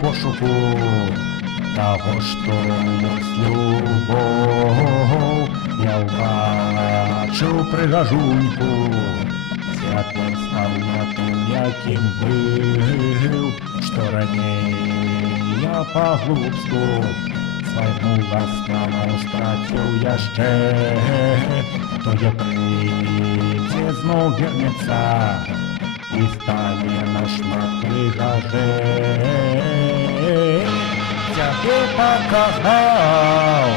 пошуку того, что есть любовь. Я убачив пригажуньку, святым став я тим, яким был, что ранее я по-глупству свайму ласкаво стратив я ще, то я прийде знов вернеться і стане на шмат пригажей. Тебе покахал,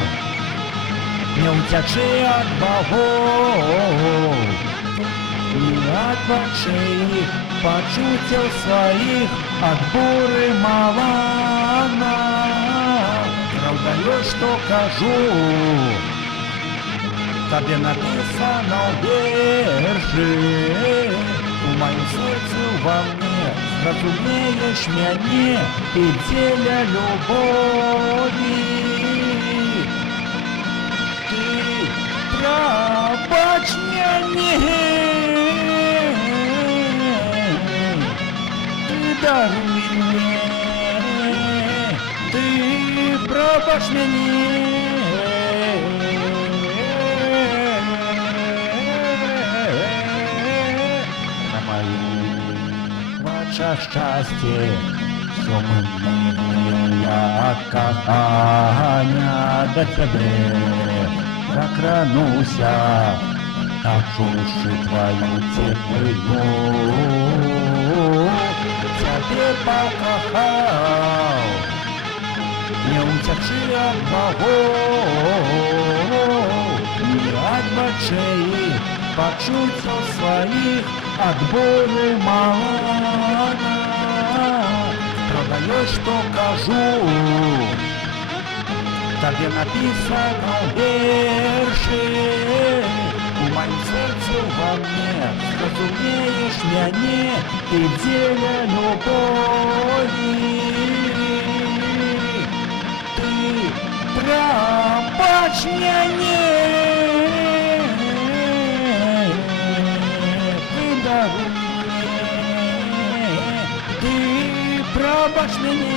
не утячи от богов и от больших почутил своих от буры малана. Правда ли, что кажу, тебе написано в верши, у моем сердце во мне зразумеешь мяне и деля любови. Ты пробачь мяне, ты даруй мне, ты пробачь мяне. Щастя, що мені от кохання до тебе докрануся, почувши твою теплую. Тебе покахал, не утекши от богов, ни от большей почувствовал своих от боли малана. Продаешь, что кажу, тебе написано в верши, у моем сердце во мне разумеешь мяне ты деля любови. Ты пробачь мяне, ты пробачь мяне.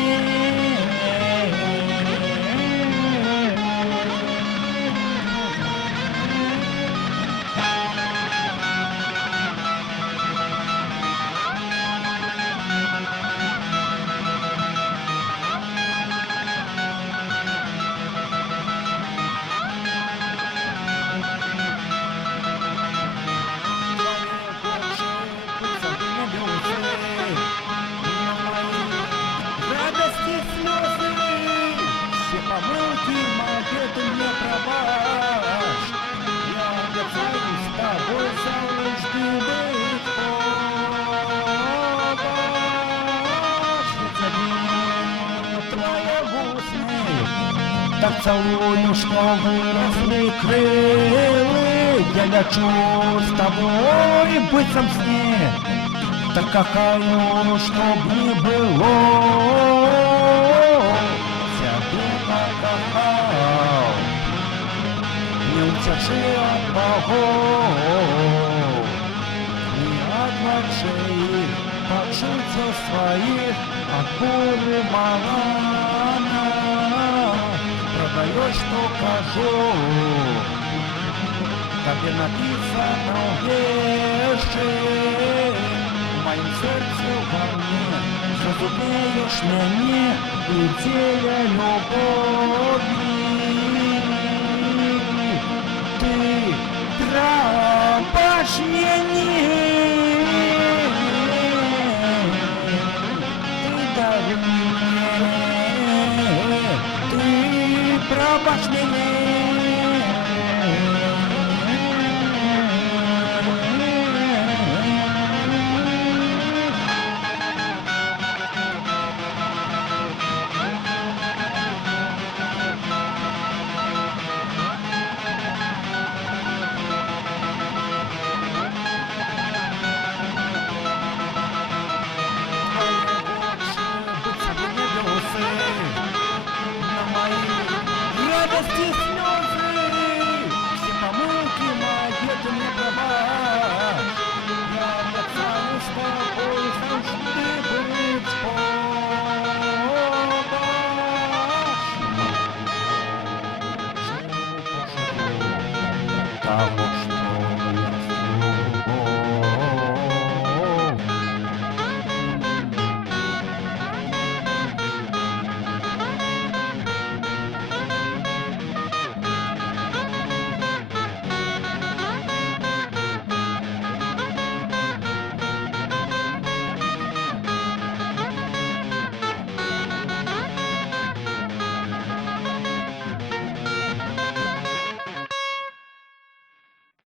Помылки мои ты мне пробачь, я обещаю с тобой завжди быть побач. Ведь твои гусны так целую, что выросли крылы. Я лечу с тобой быть сам сне, так кахаю, чтоб не было. Не утеши от богов, ни от ночей почуться своих от боли малана. Продаешь, что кажу, тебе написано в верши, в моем сердце во мне зразумеешь мяне и деля любови.